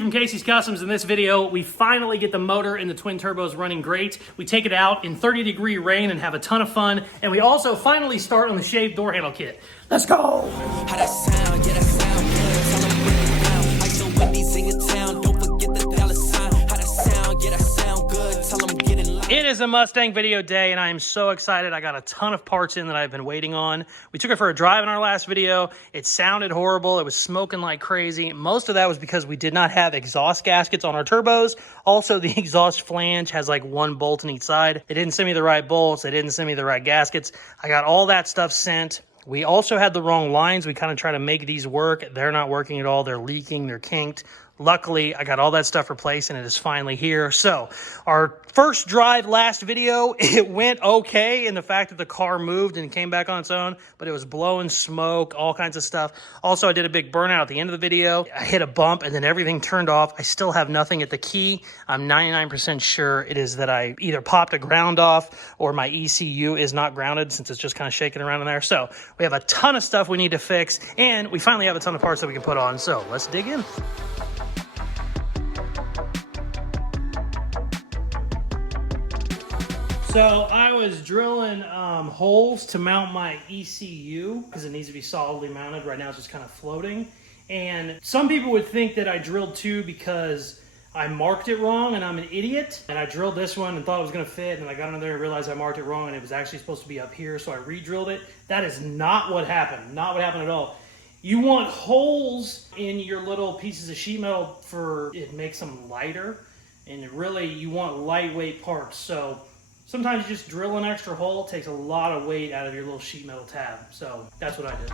Steve from Casey's Customs. In this video, we finally get the motor and the twin turbos running great. We take it out in 30-degree rain and have a ton of fun. And we also finally start on the shaved door handle kit. Let's go! How that sound? Yeah, that sound good. Tell 'em bring it down. Like the Wendy's in your town. Don't forget the dollar sign. How that sound? Yeah, that sound good. Tell 'em get in line. It is a Mustang video day, and I am so excited. I got a ton of parts in that I've been waiting on. We took it for a drive in our last video. It sounded horrible. It was smoking like crazy. Most of that was because we did not have exhaust gaskets on our turbos. Also, the exhaust flange has like one bolt on each side. They didn't send me the right bolts. They didn't send me the right gaskets. I got all that stuff sent. We also had the wrong lines. We kind of try to make these work. They're not working at all. They're leaking. They're kinked. Luckily, I got all that stuff replaced, and it is finally here. So our first drive last video, it went okay in the fact that the car moved and came back on its own, but it was blowing smoke, all kinds of stuff. Also, I did a big burnout at the end of the video. I hit a bump, and then everything turned off. I still have nothing at the key. I'm 99% sure it is that I either popped a ground off or my ECU is not grounded since it's just kind of shaking around in there. So we have a ton of stuff we need to fix, and we finally have a ton of parts that we can put on. So let's dig in. So I was drilling holes to mount my ECU because it needs to be solidly mounted. Right now it's just kind of floating. And some people would think that I drilled two because I marked it wrong and I'm an idiot. And I drilled this one and thought it was going to fit. And I got under there and realized I marked it wrong and it was actually supposed to be up here. So I re-drilled it. That is not what happened. Not what happened at all. You want holes in your little pieces of sheet metal for it makes them lighter. And really you want lightweight parts. So sometimes you just drill an extra hole. It takes a lot of weight out of your little sheet metal tab. So that's what I did.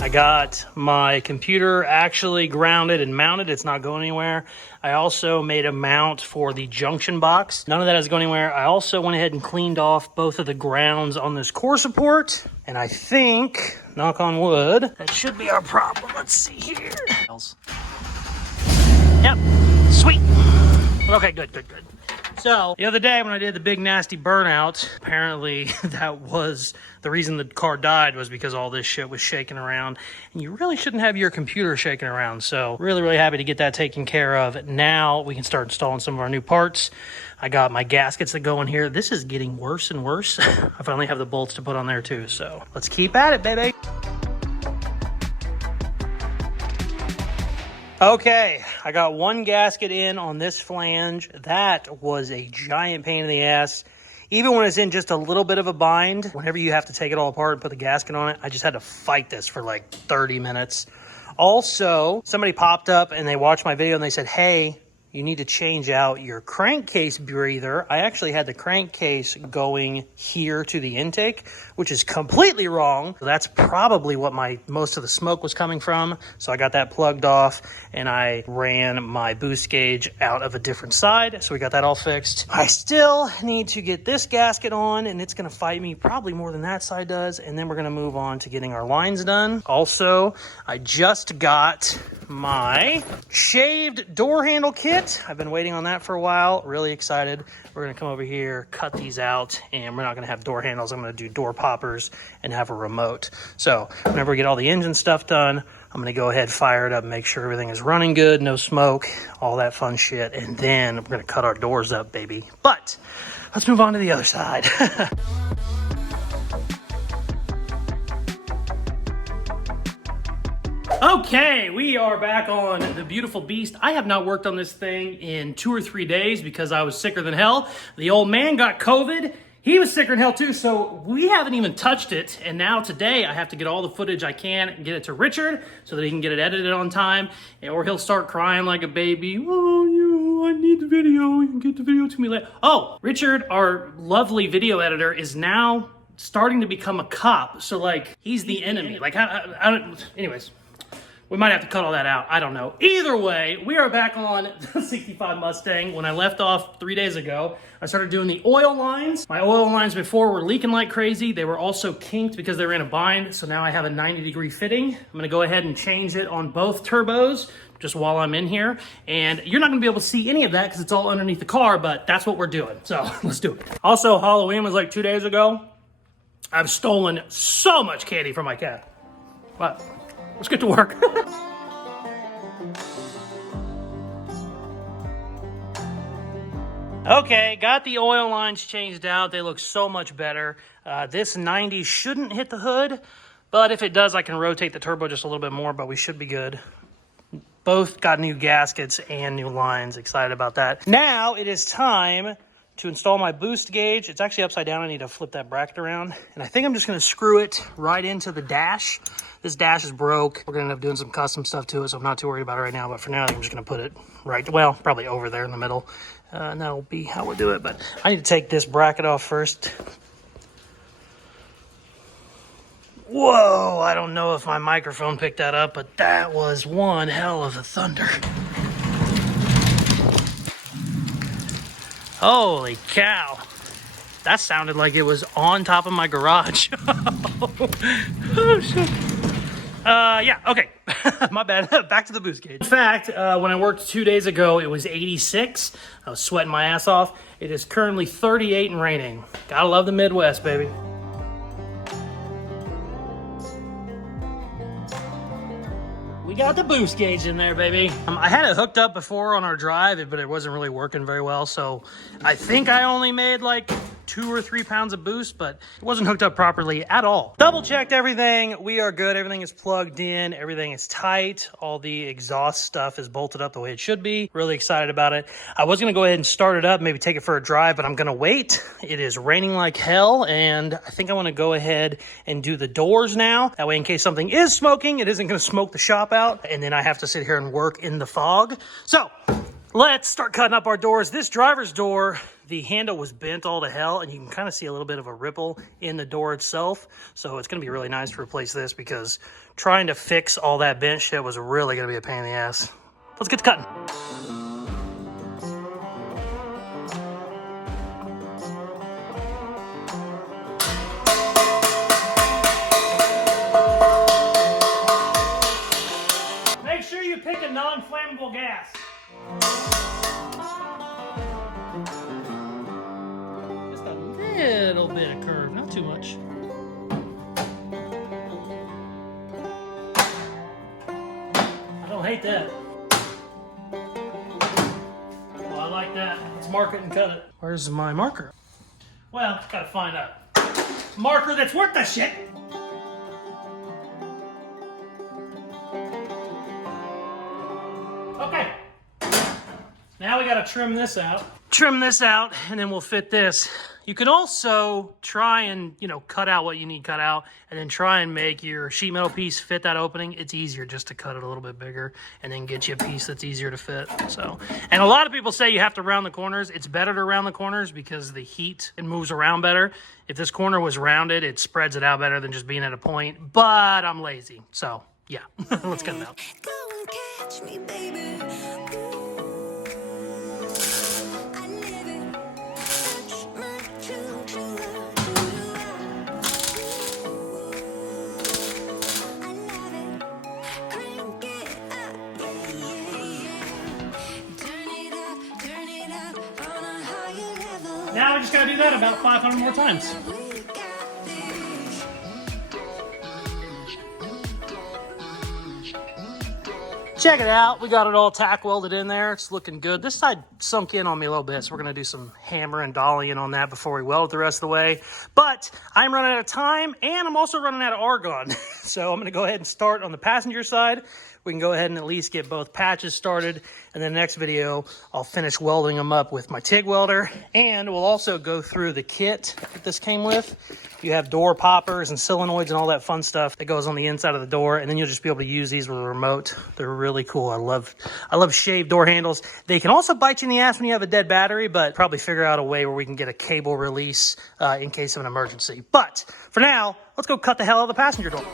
I got my computer actually grounded and mounted. It's not going anywhere. I also made a mount for the junction box. None of that is going anywhere. I also went ahead and cleaned off both of the grounds on this core support. And I think, knock on wood, that should be our problem. Let's see here. Yep, sweet. Okay, good. So the other day when I did the big nasty burnout, apparently that was the reason the car died, was because all this shit was shaking around. And you really shouldn't have your computer shaking around. So really happy to get that taken care of. Now we can start installing some of our new parts. I got my gaskets that go in here. This is getting worse and worse. I finally have the bolts to put on there too. So let's keep at it, baby. Okay, I got one gasket in on this flange. That was a giant pain in the ass. Even when it's in just a little bit of a bind, whenever you have to take it all apart and put the gasket on it, I just had to fight this for like 30 minutes. Also, somebody popped up and they watched my video and they said, hey, you need to change out your crankcase breather. I actually had the crankcase going here to the intake, which is completely wrong. That's probably what most of the smoke was coming from. So I got that plugged off and I ran my boost gauge out of a different side. So we got that all fixed. I still need to get this gasket on and it's gonna fight me probably more than that side does. And then we're gonna move on to getting our lines done. Also, I just got my shaved door handle kit. I've been waiting on that for a while. Really excited. We're gonna come over here, cut these out, and we're not gonna have door handles. I'm gonna do door poppers and have a remote. So whenever we get all the engine stuff done, I'm gonna go ahead, fire it up, make sure everything is running good, no smoke, all that fun shit. And then we're gonna cut our doors up, baby. But let's move on to the other side. Okay, we are back on the beautiful beast. I have not worked on this thing in 2 or 3 days because I was sicker than hell. The old man got COVID. He was sicker than hell too, so we haven't even touched it. And now today I have to get all the footage I can and get it to Richard so that he can get it edited on time, or he'll start crying like a baby. Oh, I need the video. You can get the video to me later. Oh, Richard, our lovely video editor, is now starting to become a cop. So like, he's the enemy. Like, anyways. We might have to cut all that out. I don't know. Either way, we are back on the 65 Mustang. When I left off 3 days ago, I started doing the oil lines. My oil lines before were leaking like crazy. They were also kinked because they were in a bind. So now I have a 90-degree fitting. I'm gonna go ahead and change it on both turbos just while I'm in here. And you're not gonna be able to see any of that because it's all underneath the car, but that's what we're doing. So let's do it. Also, Halloween was like 2 days ago. I've stolen so much candy from my cat. What? Let's get to work. Okay, got the oil lines changed out. They look so much better. This 90 shouldn't hit the hood, but if it does, I can rotate the turbo just a little bit more, but we should be good. Both got new gaskets and new lines. Excited about that. Now it is time to install my boost gauge. It's actually upside down. I need to flip that bracket around. And I think I'm just going to screw it right into the dash. This dash is broke. We're going to end up doing some custom stuff to it, so I'm not too worried about it right now. But for now, I'm just going to put it right, well, probably over there in the middle. And that'll be how we'll do it. But I need to take this bracket off first. Whoa, I don't know if my microphone picked that up, but that was one hell of a thunder. Holy cow. That sounded like it was on top of my garage. Oh, shit. Yeah, okay. My bad. Back to the boost gauge. In fact, when I worked 2 days ago, it was 86. I was sweating my ass off. It is currently 38 and raining. Gotta love the Midwest, baby. We got the boost gauge in there, baby. I had it hooked up before on our drive, but it wasn't really working very well. So I think I only made like 2 or 3 pounds of boost, but it wasn't hooked up properly at all. Double checked everything. We are good. Everything is plugged in. Everything is tight. All the exhaust stuff is bolted up the way it should be. Really excited about it. I was going to go ahead and start it up, maybe take it for a drive, but I'm going to wait. It is raining like hell, and I think I want to go ahead and do the doors now. That way, in case something is smoking, it isn't going to smoke the shop out, and then I have to sit here and work in the fog. So let's start cutting up our doors. This driver's door, the handle was bent all to hell, and you can kind of see a little bit of a ripple in the door itself. So it's going to be really nice to replace this, because trying to fix all that bent shit was really going to be a pain in the ass. Let's get to cutting. Make sure you pick a non-flammable gas. Little bit of curve, not too much. I don't hate that. Well, I like that. Let's mark it and cut it. Where's my marker? Well, gotta find a marker that's worth the shit. Okay. Now we gotta trim this out. Trim this out, and then we'll fit this. You can also try and, cut out what you need cut out, and then try and make your sheet metal piece fit that opening. It's easier just to cut it a little bit bigger and then get you a piece that's easier to fit. So, and a lot of people say you have to round the corners. It's better to round the corners because the heat, it moves around better. If this corner was rounded, it spreads it out better than just being at a point, but I'm lazy. So, yeah, let's cut it out. Go and catch me, baby. Now we just gotta do that about 500 more times. Check it out. We got it all tack welded in there. It's looking good. This side sunk in on me a little bit, so we're gonna do some hammer and dollying on that before we weld it the rest of the way. But I'm running out of time, and I'm also running out of argon. So I'm gonna go ahead and start on the passenger side. We can go ahead and at least get both patches started. And then the next video, I'll finish welding them up with my TIG welder. And we'll also go through the kit that this came with. You have door poppers and solenoids and all that fun stuff that goes on the inside of the door. And then you'll just be able to use these with a remote. They're really cool. I love shaved door handles. They can also bite you in the ass when you have a dead battery, but probably figure out a way where we can get a cable release in case of an emergency. But for now, let's go cut the hell out of the passenger door.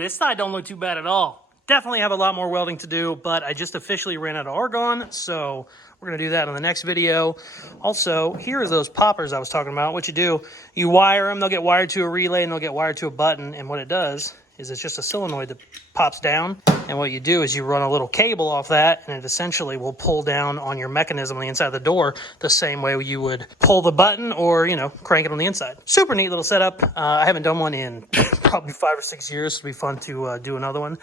This side don't look too bad at all. Definitely have a lot more welding to do, but I just officially ran out of argon, so we're going to do that in the next video. Also, here are those poppers I was talking about. What you do, you wire them, they'll get wired to a relay, and they'll get wired to a button, and what it does is it's just a solenoid that pops down, and what you do is you run a little cable off that, and it essentially will pull down on your mechanism on the inside of the door the same way you would pull the button or, you know, crank it on the inside. Super neat little setup. I haven't done one in probably 5 or 6 years. It'll be fun to do another one.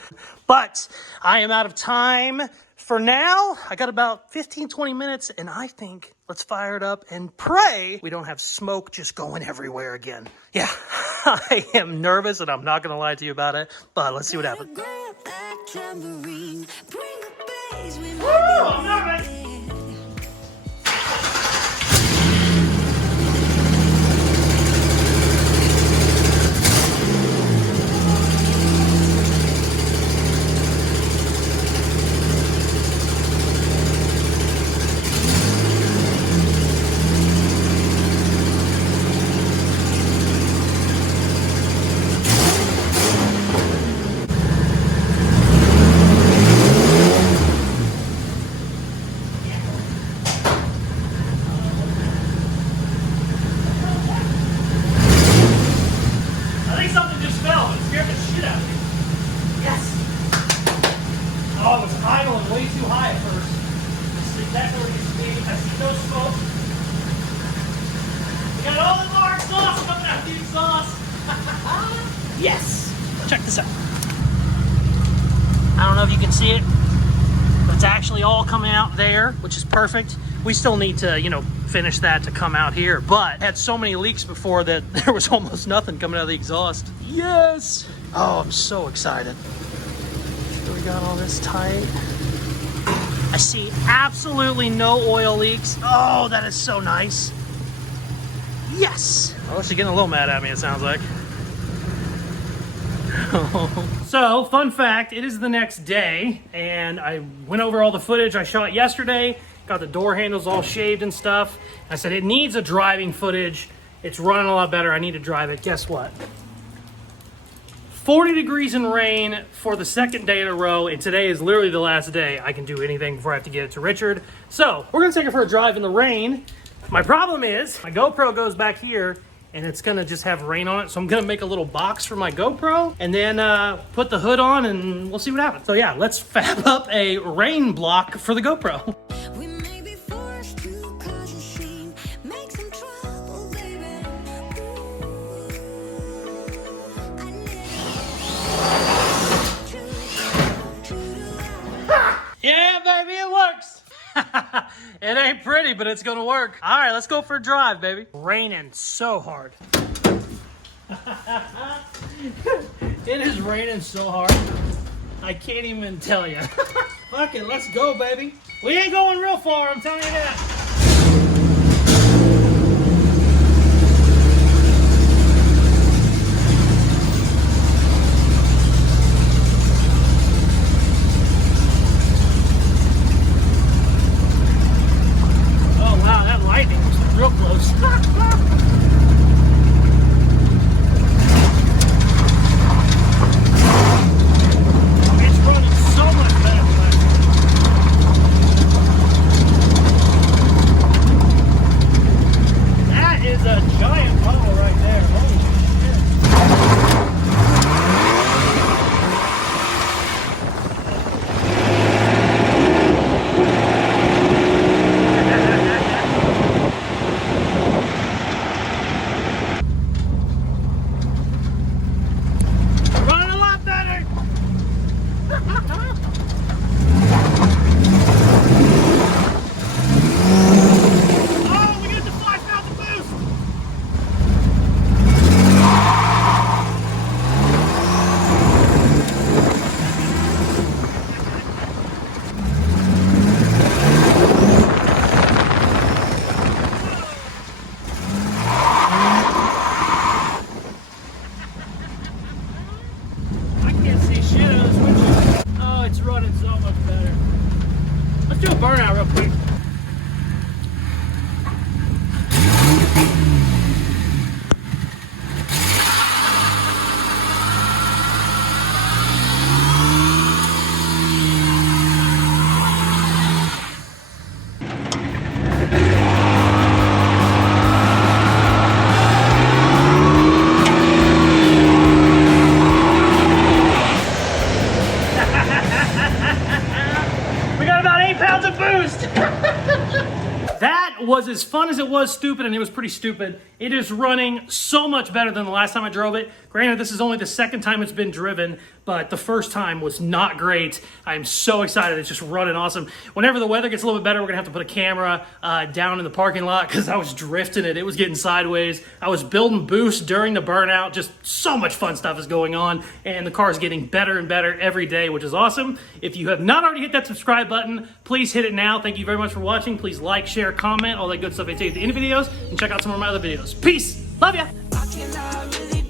But I am out of time for now. I got about 15, 20 minutes, and I think let's fire it up and pray we don't have smoke just going everywhere again. Yeah, I am nervous, and I'm not going to lie to you about it, but let's see what happens. Woo! I'm nervous! Oh, it was idling way too high at first. This is exactly where it needs to be. I see no smoke. We got all the more exhaust coming out of the exhaust. Yes! Check this out. I don't know if you can see it, but it's actually all coming out there, which is perfect. We still need to, you know, finish that to come out here, but had so many leaks before that there was almost nothing coming out of the exhaust. Yes! Oh, I'm so excited. We got all this tight. I see absolutely no oil leaks. Oh, that is so nice. Yes! Oh, she's getting a little mad at me, it sounds like. So, fun fact, it is the next day, and I went over all the footage I shot yesterday, got the door handles all shaved and stuff. I said, it needs a driving footage. It's running a lot better. I need to drive it. Guess what? 40 degrees and rain for the second day in a row, and today is literally the last day I can do anything before I have to get it to Richard. So, we're gonna take it for a drive in the rain. My problem is, my GoPro goes back here, and it's gonna just have rain on it, so I'm gonna make a little box for my GoPro, and then put the hood on, and we'll see what happens. So yeah, let's fab up a rain block for the GoPro. Yeah, baby, it works. It ain't pretty, but it's gonna work. All right, let's go for a drive, baby. Raining so hard. It is raining so hard. I can't even tell you. Fuck it, let's go, baby. We ain't going real far, I'm telling you that. Real close. It's running so much better. That is a giant bubble right there. Holy Let's do a burnout real quick. pounds of boost. That was as fun as it was stupid, and it was pretty stupid. It is running so much better than the last time I drove it. Granted, this is only the second time it's been driven, but the first time was not great. I'm so excited. It's just running awesome. Whenever the weather gets a little bit better, we're gonna have to put a camera down in the parking lot because I was drifting it. It was getting sideways. I was building boost during the burnout. Just so much fun stuff is going on, and the car is getting better and better every day, which is awesome. If you have not already hit that subscribe button, please hit it now. Thank you very much for watching. Please like, share, comment, all that good stuff I take at the end of videos, and check out some of my other videos. Peace. Love ya. I cannot really